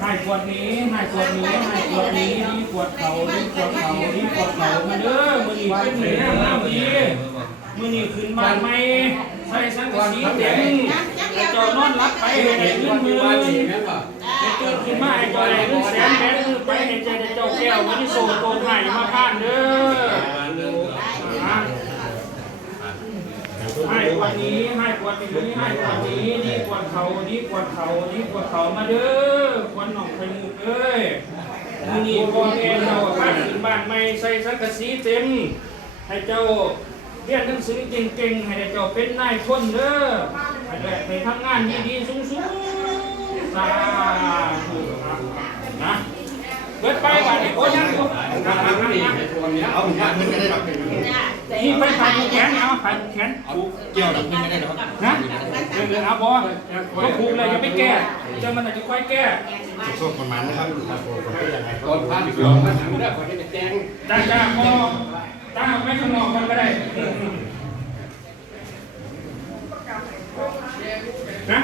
ให้ปวดนี้ให้ปวดนี้ให้ปวดนี้นี่ปวดเขานี่ปวดเขานี่ปวดเขามาเด้อมือนี้ขึ้นเหนือมาดีมือนี้ขึ้นบ้านใหมใส่สังกะสีเต็มให้เจ้านอนรับไปให้ได้ขึ้นมือให้เจ้าขึ้นมาให้เจ้าได้ขึ้นแสนแสนมือไปให้เจ้าได้เจ้าแก้ววันนี้โซ่โตใหม่มาผ่านเด้อ ให้วันนี้ให้ปวดนี้ให้ปวดนี้นี่ปวดเขานี่ปวดเขานี่ปวดเขามาเด้อควันหนองไข่มุกเอ้ยมือนี่พ่อแม่เราบ้านขึ้นบ้านใหม่ใส่สังกะสีเต็ม ให้เจ้าเรียนหนังสือเก่งๆให้เจ้าเป็นนายคนเด้อให้ได้ไปทำงานดีๆสูงๆสาธุนะเบิดไปบ้านนี้โอ้ยังอยู่ นะนะนะนะเอาผมว่ามันไม่ได้หรอกนี่ไปผ่านแขนเอาผ่านแขนเกี่ยวกับมันไม่ได้หรอกนะเดี๋ยวเอาบอก็คุมเลยอย่าไปแก้จ้ามันอาจจะค่อยแก้โชคประมาณนะครับตอนพาไปลองมาถามได้ขอให้ไปแจ้งจ้าจ้าพอตั้งไม่ข้างนอกมันก็ได้นะ